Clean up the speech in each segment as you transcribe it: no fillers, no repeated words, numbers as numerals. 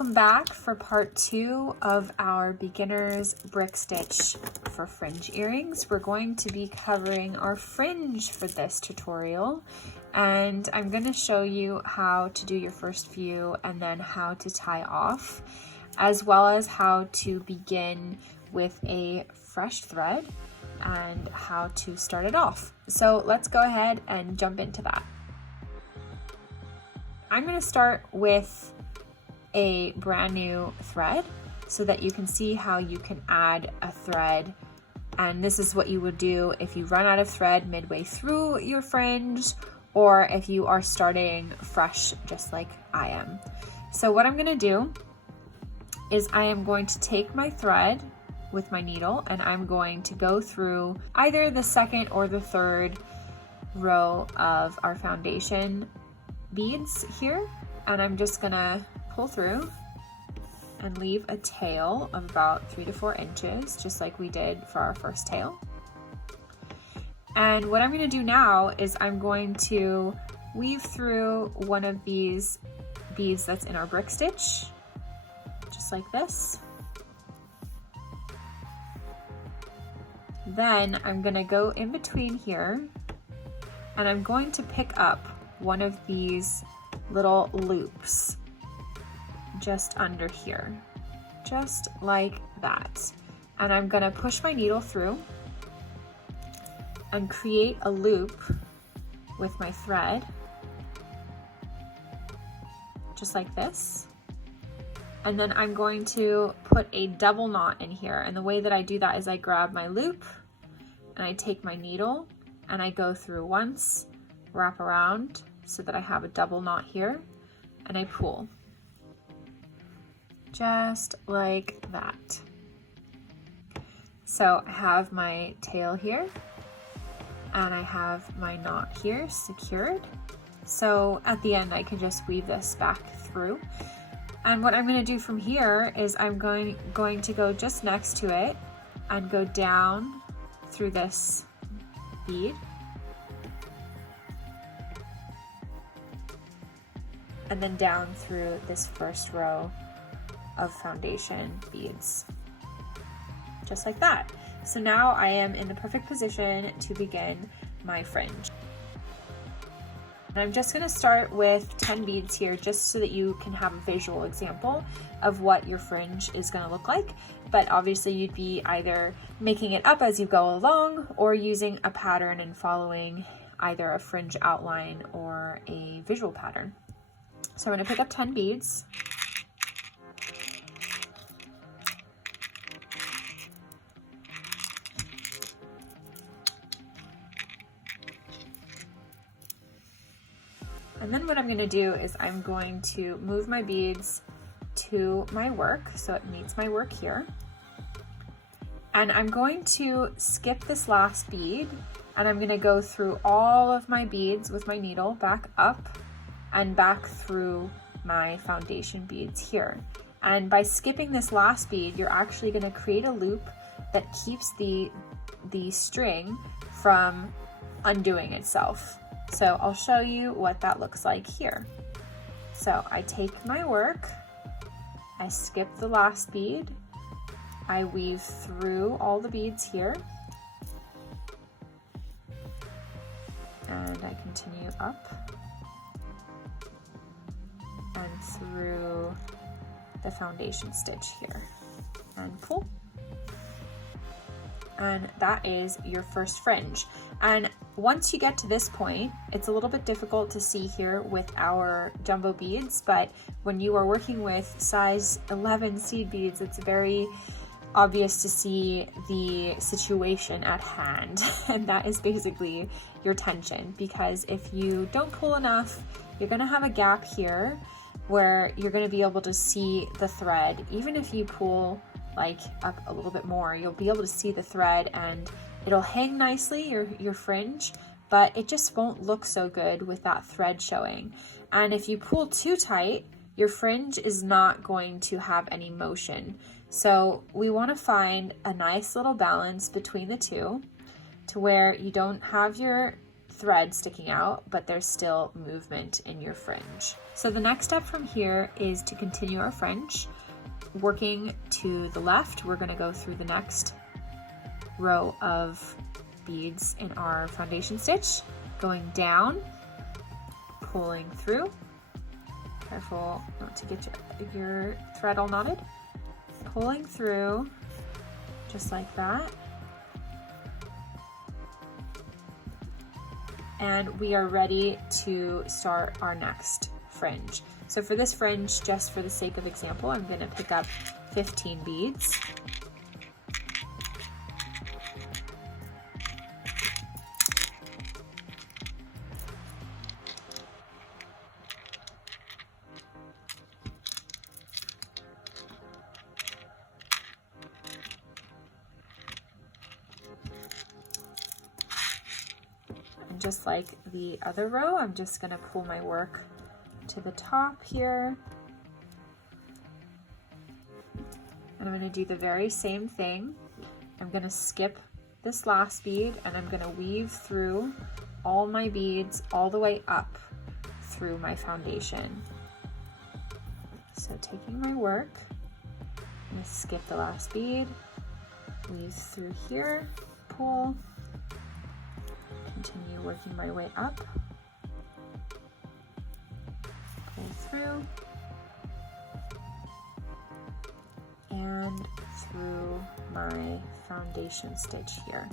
Welcome back for part 2 of our beginner's brick stitch for fringe earrings. We're going to be covering our fringe for this tutorial, and I'm going to show you how to do your first few and then how to tie off, as well as how to begin with a fresh thread and how to start it off. So let's go ahead and jump into that. I'm going to start with a brand new thread so that you can see how you can add a thread, and this is what you would do if you run out of thread midway through your fringe or if you are starting fresh just like I am. So what I'm going to do is I am going to take my thread with my needle and I'm going to go through either the second or the third row of our foundation beads here, and I'm just gonna pull through and leave a tail of about 3 to 4 inches, just like we did for our first tail. And what I'm going to do now is I'm going to weave through one of these beads that's in our brick stitch, just like this. Then I'm going to go in between here and I'm going to pick up one of these little loops just under here, just like that. And I'm gonna push my needle through and create a loop with my thread, just like this. And then I'm going to put a double knot in here. And the way that I do that is I grab my loop and I take my needle and I go through once, wrap around so that I have a double knot here, and I pull. Just like that. So I have my tail here and I have my knot here secured. So at the end I can just weave this back through. And what I'm going to do from here is I'm going to go just next to it and go down through this bead. And then down through this first row of foundation beads, just like that. So now I am in the perfect position to begin my fringe. And I'm just going to start with 10 beads here just so that you can have a visual example of what your fringe is going to look like. But obviously you'd be either making it up as you go along or using a pattern and following either a fringe outline or a visual pattern. So I'm going to pick up 10 beads. And then what I'm going to do is I'm going to move my beads to my work, so it meets my work here. And I'm going to skip this last bead, and I'm going to go through all of my beads with my needle back up and back through my foundation beads here. And by skipping this last bead, you're actually going to create a loop that keeps the string from undoing itself. So I'll show you what that looks like here. So I take my work, I skip the last bead, I weave through all the beads here, and I continue up and through the foundation stitch here and pull. And that is your first fringe. And once you get to this point, it's a little bit difficult to see here with our jumbo beads, but when you are working with size 11 seed beads, it's very obvious to see the situation at hand. And that is basically your tension, because if you don't pull enough, you're gonna have a gap here where you're gonna be able to see the thread. Even if you pull like up a little bit more, you'll be able to see the thread and it'll hang nicely, your fringe, but it just won't look so good with that thread showing. And if you pull too tight, your fringe is not going to have any motion. So we want to find a nice little balance between the two to where you don't have your thread sticking out, but there's still movement in your fringe. So the next step from here is to continue our fringe. Working to the left, we're going to go through the next row of beads in our foundation stitch, going down, pulling through. Careful not to get your thread all knotted. Pulling through, just like that. And we are ready to start our next fringe. So for this fringe, just for the sake of example, I'm going to pick up 15 beads. Just like the other row, I'm just going to pull my work to the top here. And I'm going to do the very same thing. I'm going to skip this last bead and I'm going to weave through all my beads all the way up through my foundation. So taking my work, I'm going to skip the last bead, weave through here, pull, continue working my way up, pull through, and through my foundation stitch here.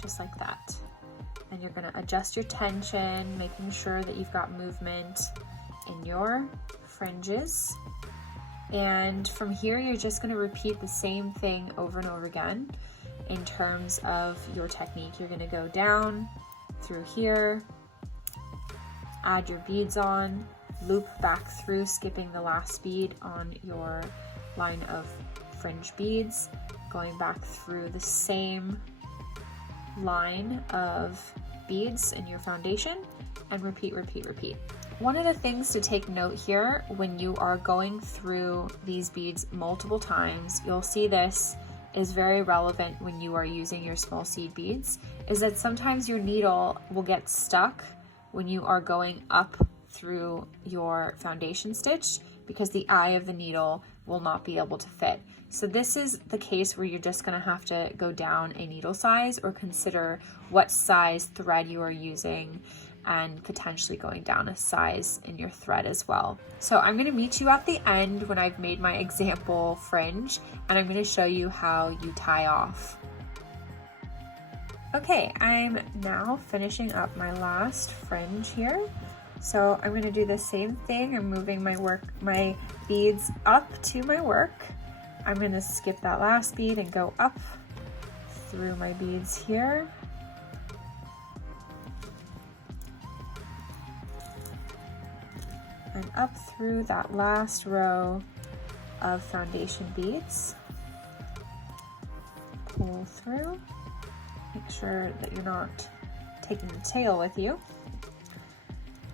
Just like that. And you're going to adjust your tension, making sure that you've got movement in your fringes. And from here, you're just going to repeat the same thing over and over again in terms of your technique. You're going to go down through here, add your beads on, loop back through, skipping the last bead on your line of fringe beads, going back through the same line of beads in your foundation, and repeat, repeat, repeat. One of the things to take note here when you are going through these beads multiple times, you'll see this is very relevant when you are using your small seed beads, is that sometimes your needle will get stuck when you are going up through your foundation stitch because the eye of the needle will not be able to fit. So this is the case where you're just going to have to go down a needle size or consider what size thread you are using and potentially going down a size in your thread as well. So I'm going to meet you at the end when I've made my example fringe, and I'm going to show you how you tie off. Okay, I'm now finishing up my last fringe here. So I'm going to do the same thing. I'm moving my beads up to my work. I'm going to skip that last bead and go up through my beads here. And up through that last row of foundation beads. Pull through. Make sure that you're not taking the tail with you.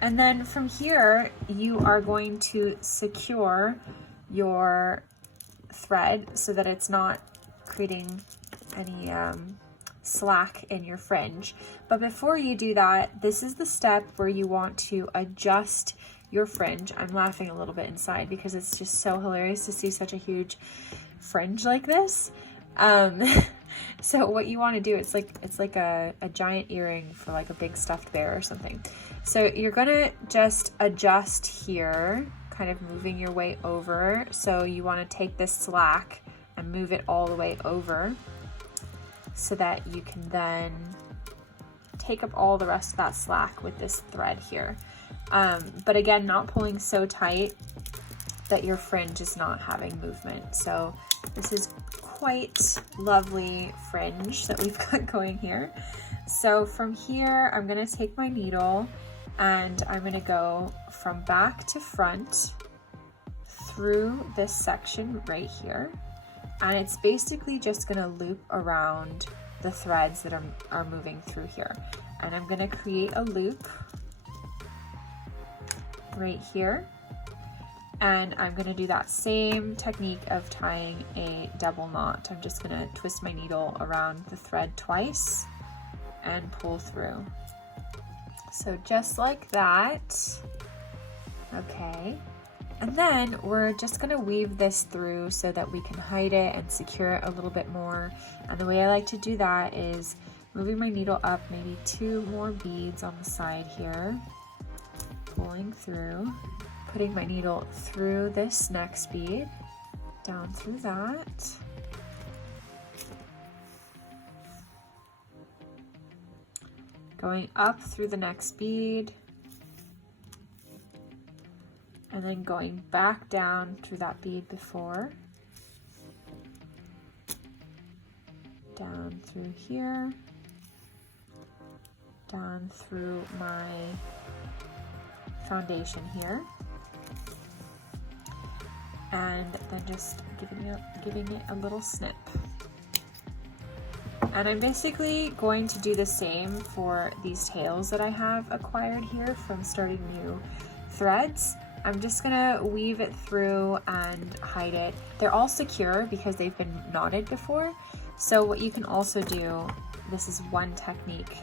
And then from here, you are going to secure your thread so that it's not creating any slack in your fringe. But before you do that, this is the step where you want to adjust your fringe. I'm laughing a little bit inside because it's just so hilarious to see such a huge fringe like this. So what you want to do, it's like a giant earring for like a big stuffed bear or something. So you're gonna just adjust here, kind of moving your way over. So you want to take this slack and move it all the way over so that you can then take up all the rest of that slack with this thread here. But again, not pulling so tight that your fringe is not having movement. So this is quite lovely fringe that we've got going here. So from here, I'm gonna take my needle and I'm gonna go from back to front through this section right here. And it's basically just gonna loop around the threads that are moving through here. And I'm gonna create a loop right here. And I'm going to do that same technique of tying a double knot. I'm just going to twist my needle around the thread twice and pull through. So just like that. Okay. And then we're just going to weave this through so that we can hide it and secure it a little bit more. And the way I like to do that is moving my needle up maybe 2 more beads on the side here, pulling through, putting my needle through this next bead, down through that, going up through the next bead, and then going back down through that bead before, down through here, down through my foundation here, and then just giving it a little snip. And I'm basically going to do the same for these tails that I have acquired here from starting new threads. I'm just gonna weave it through and hide it. They're all secure because they've been knotted before. So what you can also do, this is one technique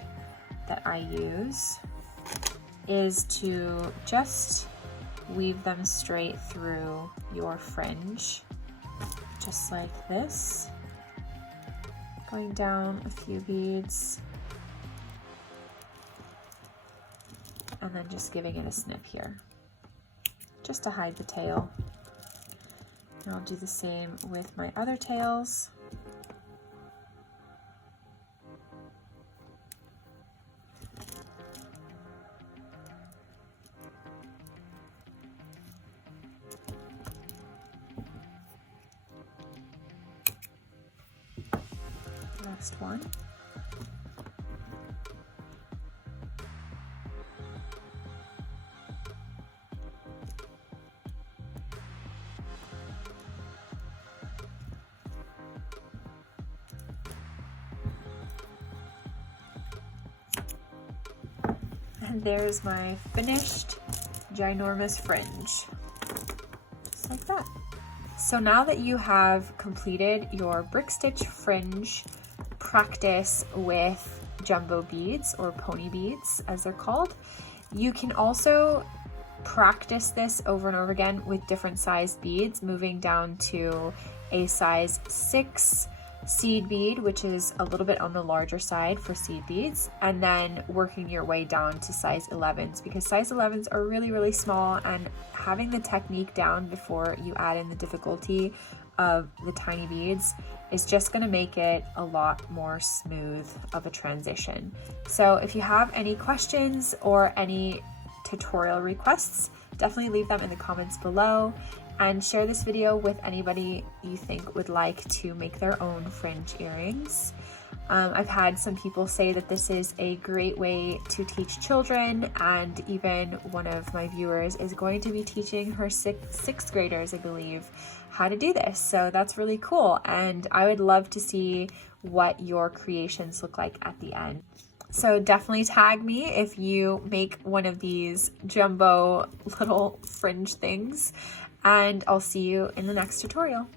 that I use, is to just weave them straight through your fringe, just like this, going down a few beads, and then just giving it a snip here, just to hide the tail. And I'll do the same with my other tails. Last one. And there's my finished ginormous fringe, just like that. So now that you have completed your brick stitch fringe practice with jumbo beads, or pony beads as they're called, you can also practice this over and over again with different sized beads, moving down to a size 6 seed bead, which is a little bit on the larger side for seed beads, and then working your way down to size 11s, because size 11s are really small, and having the technique down before you add in the difficulty of the tiny beads is just going to make it a lot more smooth of a transition. So if you have any questions or any tutorial requests, definitely leave them in the comments below, and share this video with anybody you think would like to make their own fringe earrings. I've had some people say that this is a great way to teach children, and even one of my viewers is going to be teaching her sixth graders, I believe, how to do this. So that's really cool, and I would love to see what your creations look like at the end. So definitely tag me if you make one of these jumbo little fringe things, and I'll see you in the next tutorial.